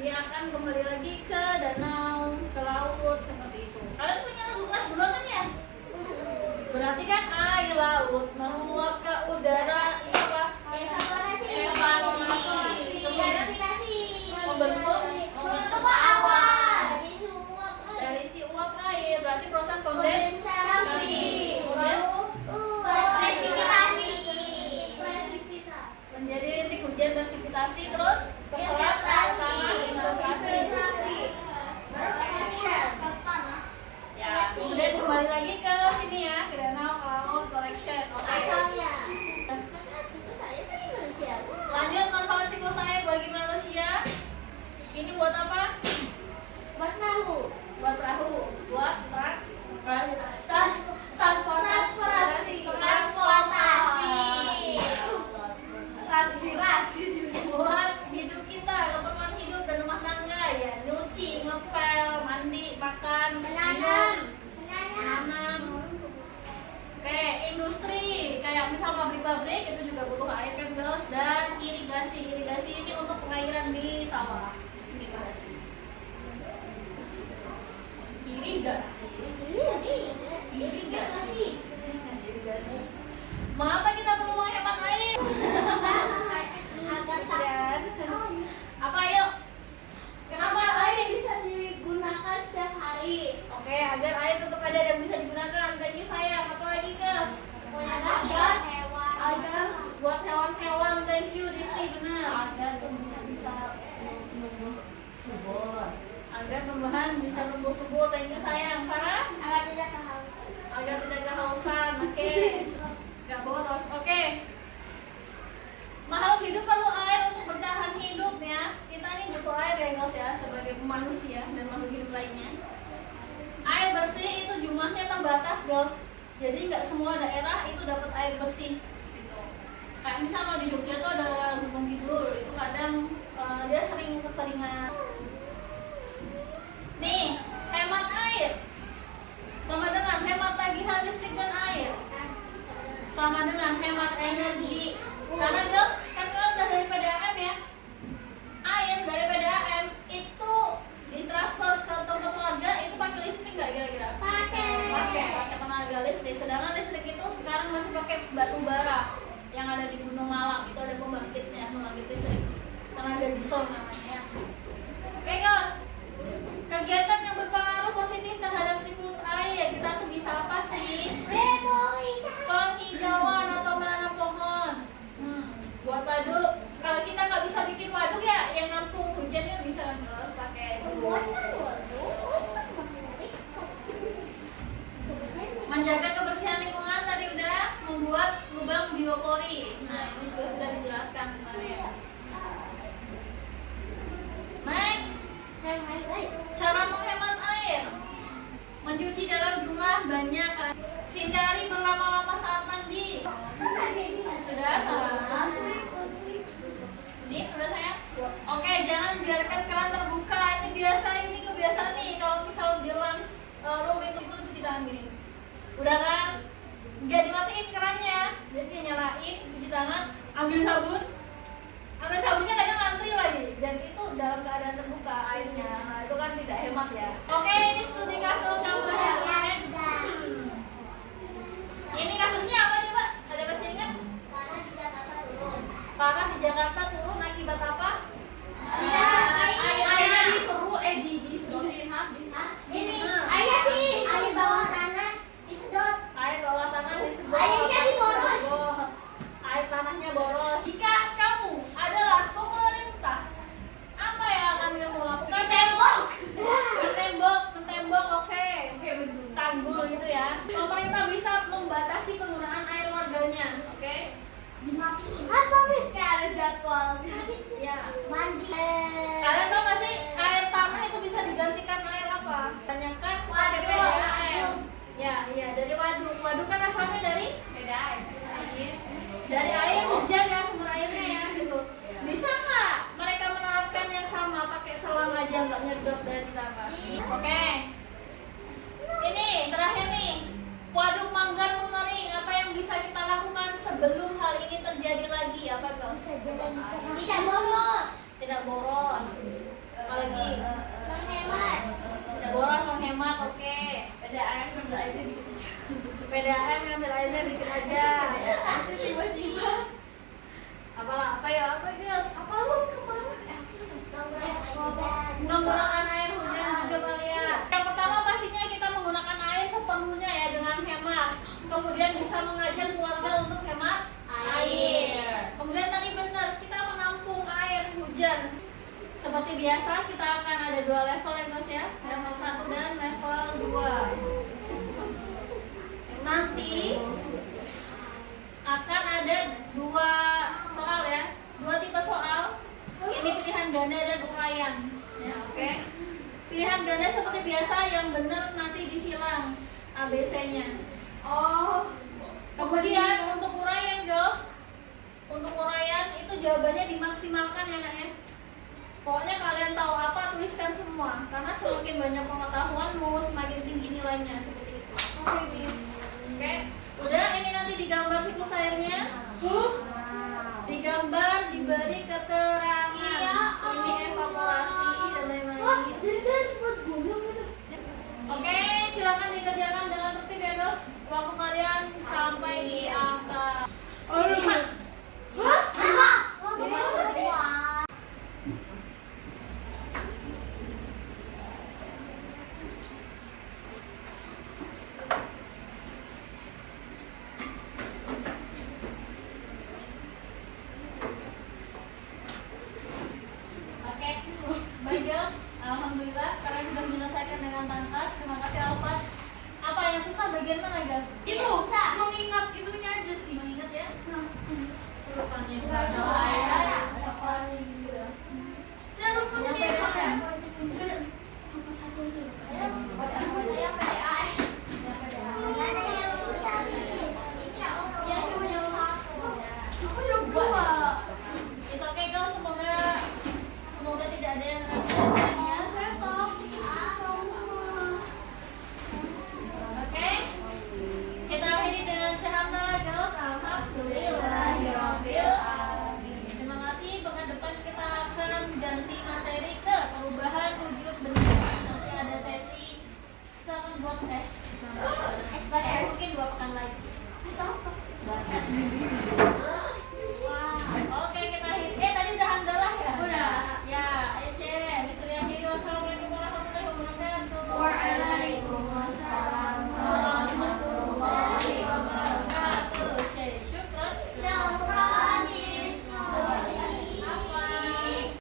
dia akan kembali lagi ke danau, ke laut, seperti itu. Kalian punya lagu kelas 2 kan ya? Berarti kan air laut menguap ke udara, itu apa? Evaporasi. Kemudian membentuk awan. Dari si uap air berarti proses kondensasi. Kemudian menjadi rintik hujan, presipitasi, terus berserat sama infiltrasi. Ya, kemudian kembali lagi ke sini ya, ke danau, ke laut, collection. Oke. Lanjut, manfaat siklus air bagi manusia. Ini buat apa? Buat perahu. Buat perahu, buat Transportasi. buat hidup kita, keperluan hidup dan rumah tangga ya, nyuci, ngepel, mandi, makan, Menanam. Oke, industri kayak misal pabrik-pabrik itu juga butuh air kan guys, dan irigasi ini untuk pengairan di sawah. Irigasi. Mengapa kita perlu menghemat air? Apa ayo? Kenapa air? Bisa digunakan setiap hari. Oke, agar air tetap ada dan bisa digunakan. Thank you sayang. Apa lagi guys? Agar buat hewan-hewan. Thank you Disti, benar. Agar tumbuhan bisa tumbuh subur. Agar tumbuhan bisa tumbuh subur. Thank you sayang. Sarah? Agar tidak kehausan. Oke. Gak boros. Oke. Makhluk hidup perlu air untuk bertahan hidup ya. Kita nih butuh air ya guys ya, sebagai manusia dan makhluk hidup lainnya. Air bersih itu jumlahnya terbatas guys. Jadi nggak semua daerah itu dapat air bersih gitu. Kayak misalnya di Jogja tuh ada Gunung Kidul, itu kadang dia sering kekeringan. Nih, hemat air sama dengan hemat tagihan listrik dan air, sama dengan hemat energi. Karena guys, kan kalau udah dari PDAM ya, air dari PDAM itu ditransfer ke toko keluarga itu pakai listrik nggak kira-kira? Pakai tenaga listrik. Sedangkan listrik itu sekarang masih pakai batu bara yang ada di Gunung Malang. Itu ada pembangkit listrik tenaga diesel namanya. Oke guys, kegiatan yang berpengaruh positif terhadap siklus air kita tuh bisa apa sih? Penghijauan atau menanam pohon. Buat waduk. Kalau kita nggak bisa bikin waduk ya, yang nampung hujannya bisa kan guys pakai menjaga kebersihan lingkungan tadi udah, membuat lubang biopori. Nah ini juga sudah dijelaskan kemarin. Next, cara menghemat air, mencuci dalam jumlah banyak, hindari berlama-lama saat mandi. Sudah salah. Ini udah sayang. Oke, jangan biarkan keran terbuka. Ini kebiasaan nih kalau misal di lunch room itu cuci tangan gini. Udah kan? Nggak dimatiin kerannya, jadi nyalain, cuci tangan, ambil sabunnya kadang ngantri lagi, dan itu dalam keadaan terbuka airnya. Nah itu kan tidak hemat ya. Oke, ini studi kasus yang terakhir. Ini kasusnya apa nih Pak? Ada masih ingat? Tanah di Jakarta turun akibat apa? Airnya diseru, disedotin Air bawah tanah disedot. Air bawah tanah disedot. Airnya diboros. Air tanahnya boros. Jika kamu adalah pemerintah, apa yang akan biasa kita akan ada 2 level ya guys ya, level 1 dan level 2. Nanti akan ada 2 soal ya, 2 tipe soal. Ini pilihan ganda dan uraian ya, oke. Pilihan ganda seperti biasa, yang benar nanti disilang ABC-nya. Oh. Kemudian untuk uraian guys, untuk uraian itu jawabannya dimaksimalkan ya nak ya. Pokoknya kalian tahu apa, tuliskan semua, karena semakin banyak pengetahuanmu semakin tinggi nilainya, seperti itu. Oke, Miss. Oke, udah. Ini nanti digambar siklus airnya, digambar, diberi keterangan. Iya, Ini evaporasi dan lain-lain. Jadi saya harus buat gunung gitu. Oke, silakan dikerjakan dengan tertib ya guys. Waktu kalian sampai di angka 5. Hah? Lima? Oke, baik guys. Alhamdulillah kalian sudah menyelesaikan dengan tuntas. Terima kasih Alfat. Apa yang susah bagian mana guys? Itu mengingat itunya aja sih. Mengingat ya. Hmm. Urutannya. Nggak ada.